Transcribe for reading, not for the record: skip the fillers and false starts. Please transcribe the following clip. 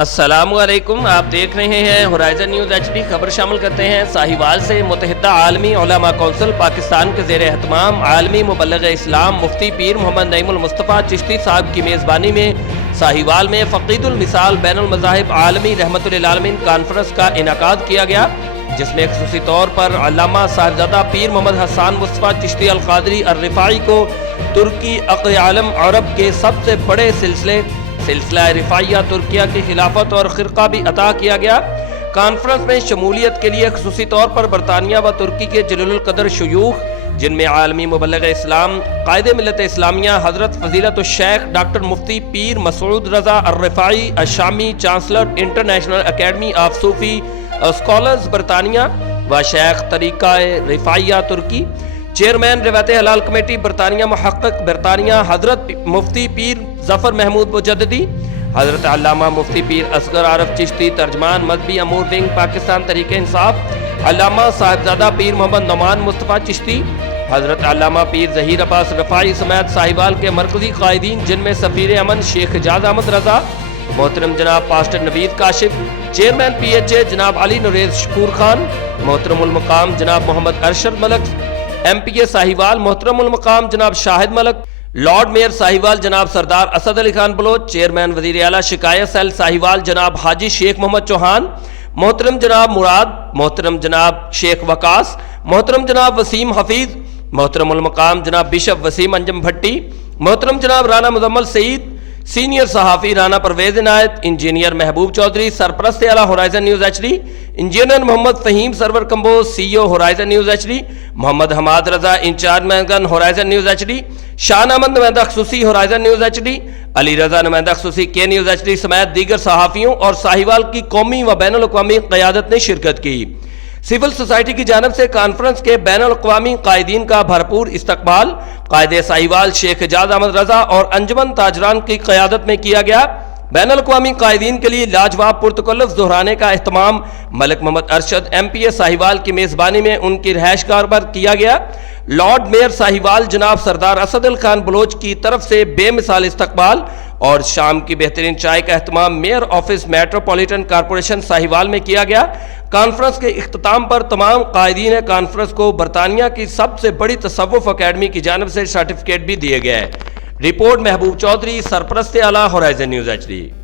السلام علیکم، آپ دیکھ رہے ہیں ہورائزن نیوز HD۔ خبر شامل کرتے ہیں ساہیوال سے۔ متحدہ عالمی علماء کونسل پاکستان کے زیر اہتمام عالمی مبلغ اسلام مفتی پیر محمد نعیم المصطفیٰ چشتی صاحب کی میزبانی میں ساہیوال میں فقید المثال بین المذاہب عالمی رحمت للعالمین کانفرنس کا انعقاد کیا گیا، جس میں خصوصی طور پر علامہ صاحبزادہ پیر محمد حسان مصطفیٰ چشتی القادری الرفاعی کو ترکی عقل عالم عرب کے سب سے بڑے سلسلہ رفاعیہ ترکیہ کی خلافت اور خرقہ بھی عطا کیا گیا۔ کانفرنس میں شمولیت کے لیے خصوصی طور پر برطانیہ و ترکی کے جلیل القدر شیوخ، جن میں عالمی مبلغ اسلام قائد ملت اسلامیہ حضرت فضیلت الشیخ ڈاکٹر مفتی پیر مسعود رضا الرفاعی الشامی چانسلر انٹرنیشنل اکیڈمی آف صوفی اسکالرز برطانیہ و شیخ طریقہ رفاعیہ ترکی، چیئرمین روایت حلال کمیٹی برطانیہ محقق برطانیہ حضرت مفتی پیر ظفر محمود مجددی، حضرت علامہ مفتی پیر اصغر عارف چشتی ترجمان مذہبی امور ونگ پاکستان تحریک انصاف، علامہ صاحبزادہ پیر محمد نعمان مصطفیٰ چشتی، حضرت علامہ پیر ظہیر عباس رفاعی سمیت ساہیوال کے مرکزی قائدین، جن میں سفیر امن شیخ اعجاز احمد رضا، محترم جناب پاسٹر نوید کاشف، چیئرمین PHA جناب علی نریز شکور خان، محترم المقام جناب محمد ارشد ملک، MPA ساہیوال محترم المقام جناب شاہد ملک، لارڈ میئر ساہیوال جناب سردار اسد علی خان بلوچ، چیئرمین وزیر اعلیٰ شکایت سیل ساہیوال جناب حاجی شیخ محمد چوہان، محترم جناب مراد، محترم جناب شیخ وقاص، محترم جناب وسیم حفیظ، محترم المقام جناب بشپ وسیم انجم بھٹی، محترم جناب رانا مزمل سعید، سینئر صحافی رانا پرویز عنایت، انجینئر محبوب چودھری سرپرست اعلیٰ ہورائزن نیوز HD، انجینئر محمد فہیم سرور کمبوز CEO ہورائزن نیوز HD، محمد حماد رضا انچارج مینگن ہورائزن نیوز HD، شان احمد نمائندہ خصوصی horizon news HD، Ali Raza نمائندہ خصوصی کے نیوز HD سمیت دیگر صحافیوں اور ساہیوال کی قومی و بین الاقوامی قیادت نے شرکت کی۔ سول سوسائٹی کی جانب سے کانفرنس کے بین الاقوامی قائدین کا بھرپور استقبال قائد ساہیوال شیخ اعجاز احمد رضا اور انجمن تاجران کی قیادت میں کیا گیا۔ بین الاقوامی قائدین کے لیے لاجواب پرتکلف دہرانے کا اہتمام ملک محمد ارشد MPA ساہیوال کی میزبانی میں ان کی رہائش گاہ پر کیا گیا۔ لارڈ میئر ساہیوال جناب سردار اسد علی خان بلوچ کی طرف سے بے مثال استقبال اور شام کی بہترین چائے کا اہتمام mayor office metropolitan corporation Sahiwal میں کیا گیا۔ کانفرنس کے اختتام پر تمام قائدین کانفرنس کو برطانیہ کی سب سے بڑی تصوف اکیڈمی کی جانب سے سرٹیفکیٹ بھی دیے گئے۔ رپورٹ محبوب چودھری، سرپرست اعلیٰ ہورائزن نیوز HD۔